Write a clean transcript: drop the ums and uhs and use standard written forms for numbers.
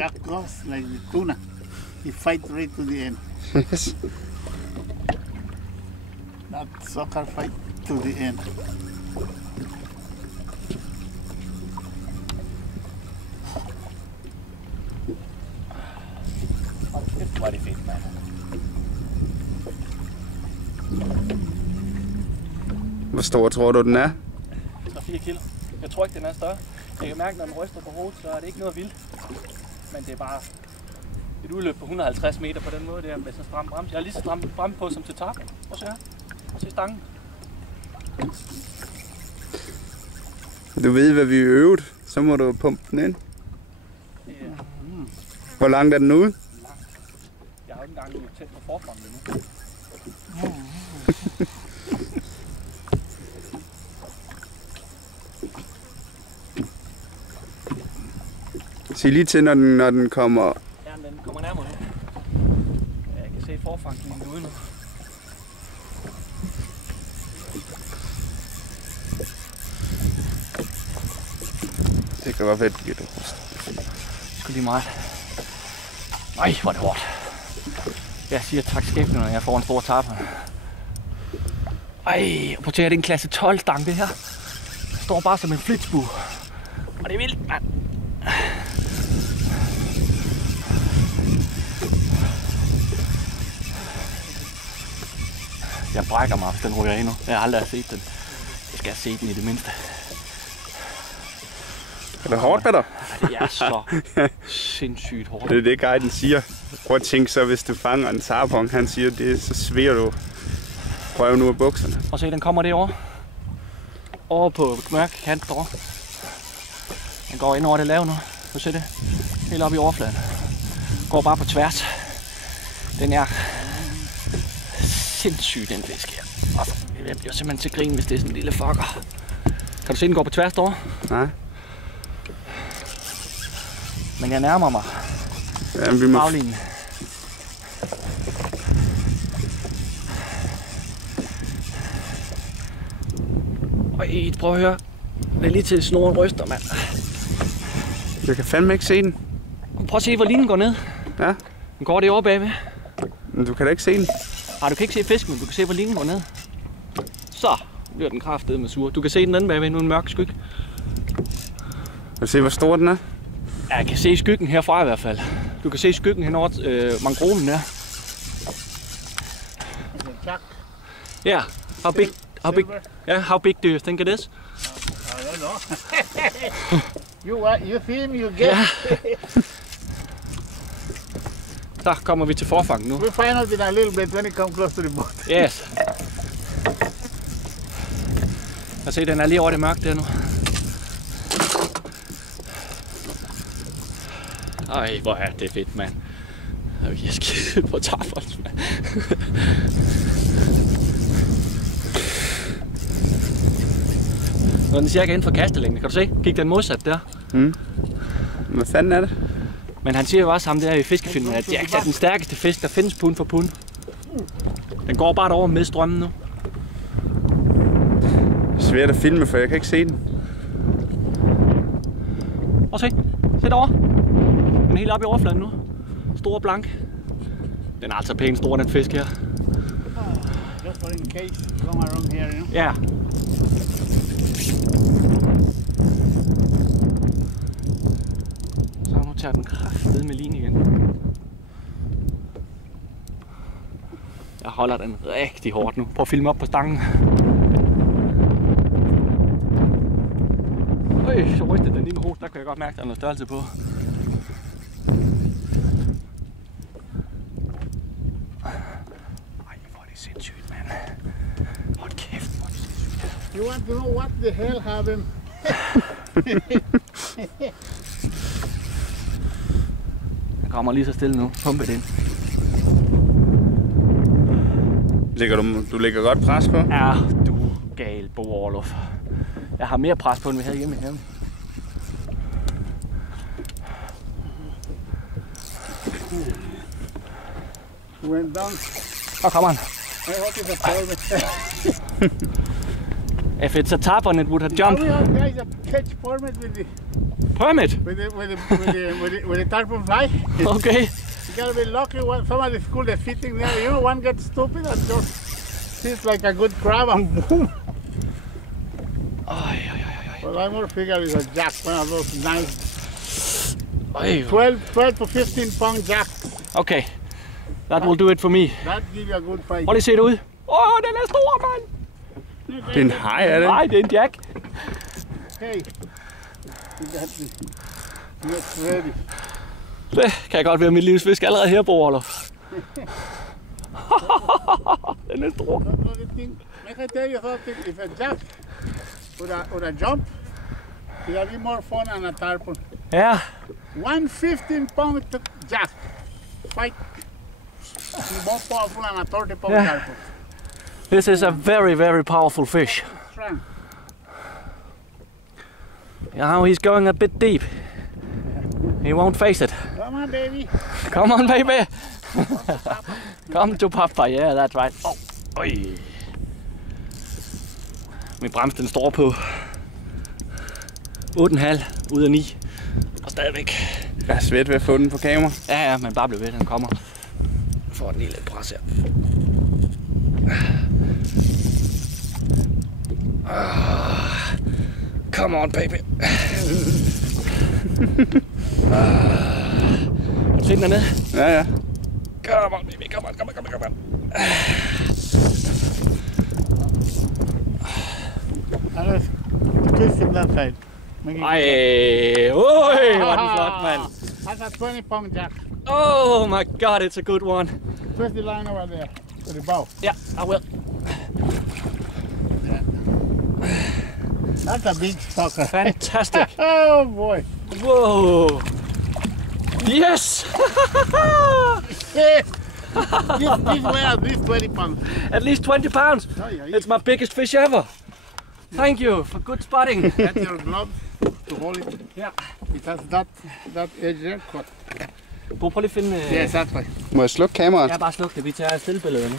That goes like the tuna. He fight right to the end. Yes. That soccer fight to the end. Hvor er det fedt, mand. Hvor stor tror du, den er? 3-4 kilo. Jeg tror ikke, den er større. Jeg kan mærke, når den ryster på hovedet, så er det ikke noget vildt. Men det er bare et udløb på 150 meter på den måde der med så stram bremse. Jeg har lige så stram bremse på som til top. Prøv at se her. Prøv at se stangen. Du ved, hvad vi øvede, så må du pumpe den ind. Ja. Hvor langt er den ude? Jeg har jo ikke engang tæt på forfronten endnu. Sig lige til, når den kommer. Ja, den kommer nærmere nu. Jeg kan se forfangen ude nu. Det kan godt være, det bliver Sgu lige meget. Ej, hvor er det hårdt. Jeg siger tak skæbne, når jeg får en stor taber. Ej, prøv at tænke, det er en klasse 12 stang det her. Det står bare som en flitsbue. Og det er vildt, mand. Jeg brækker mig, hvis den ryger endnu. Jeg har aldrig set den. Jeg skal have set den i det mindste. Er det hårdt med dig? Det er så sindssygt hårdt. Det er det, guiden siger. Prøv at tænke så, hvis du fanger en tarpon, han siger, det er så svært du. Prøv nu af bukserne. Og se, den kommer derovre. Over på mørk kant derovre. Den går ind over det lave nu. Kan du se det? Helt op i overfladen. Går bare på tværs. Den er sindssyg, den fisk her. Og jeg bliver simpelthen til grin, hvis det er sådan en lille fucker. Kan du se, den går på tværs derovre? Nej. Men jeg nærmer mig. Ja, vi må... Baglinjen. Øj, prøv at høre. Det er lige til snoren ryster, mand. Jeg kan fandme ikke se den. Prøv at se, hvor linjen går ned. Ja. Den går derovre bagved. Men du kan da ikke se den. Nej, du kan ikke se fisken, men du kan se, hvor linjen går ned. Så bliver den kraftedeme med sur. Du kan se den anden bagved, nu er en mørk skygge. Kan du se, hvor stor den er? Ja, jeg kan se skyggen herfra i hvert fald. Du kan se skyggen henover mangroven der. Ja, how big do you think it is? I don't know. you film, you get. Ja. Der kommer vi til forfangen nu. We find out in a little bit when it comes close to the boat. Yes. Jeg ser, den er lige over det mørke der nu. Ej, hvor er det fedt, mand. Jeg er skide på tarfons, mand. Nu er den cirka inden for kastelængde. Kan du se? Gik den modsat der? Mm. Hvad fanden er det? Men han siger jo også ham der i fiskefilmen, at Jack er den stærkeste fisk, der findes pund for pund. Den går bare derover med strømmen nu. Det er svært at filme, for jeg kan ikke se den. Og se. Se derovre. Den er helt oppe i overfladen nu. Stor og blank. Den er altså pænt stor, den fisk her. Just for in case come around here, you know. Ja. Så nu tager den kraftedeme med linje igen. Jeg holder den rigtig hårdt nu. Prøv at filme op på stangen. Øj, så rystede den lige med hovedet. Der kan jeg godt mærke, at der er noget størrelse på. Ej, hvor er det sindssygt, mand. Hold kæft, hvor er det sindssygt. You want to know what the hell happened? Den kommer lige så stille nu. Pumpe det ind. Du lægger godt pres på? Ja, du er gal, Bo Orlof. Jeg har mere pres på, end vi havde hjemme i haven. Went down. Og kommer han. I hope it's a format. If it's a tarpon, it would have jumped. We have guys that catch format with the Permit? With the tarpon fly. Okay. You gotta be lucky. Some of the school they're fitting there. You know, one gets stupid and just sees like a good crab and boom. But I more figure it's a jack, one of those nice 12 to 15 pound jack. Okay. That will do it for me. That give you a good fight. Prøv lige at se det ud. Den er stor, mand. Det er en haj, er det? Nej, det er en jack. Hey, you got me. You're ready. Det kan godt være mit livs fisk allerede her, Bo Orlof. Den er stor. I can tell you something. If a jack would a jump, it will be more fun than a tarpon. Ja. One 15-pound jack fight is more powerful than a 30-pound tarpon. This is a very, very powerful fish. Strong. Now he's going a bit deep. He won't face it. Come on, baby. Come on, baby. Come to Papa. Yeah, that's right. Oj. Min bremse den står på 8,5 ud af 9. Og stadigvæk. Jeg er svært ved at få den på kamera. Ja, men bare bliv ved, den kommer. Jeg får den lige lidt pres her. Come on, baby. Se den dernede. Ja. Come on, baby. Come on. And twist him that side. Ej, oj, hvor er den flot, mand. That's a 20-pound jack. Oh my god, it's a good one. Twist the line over there to the bow. Yeah, I will. That's a big sucker. Fantastic. Oh boy. Whoa. Yes. This way at least 20 pounds. At least 20 pounds. Oh, yeah, It's my biggest fish ever. Thank you for good spotting. That's your glove to hold it. Yeah. It has that edge there cut. Prøv lige at finde... Yes, that way. Må jeg slukke kameraet? Jeg har bare slukket det. Vi tager stillbilledet nu.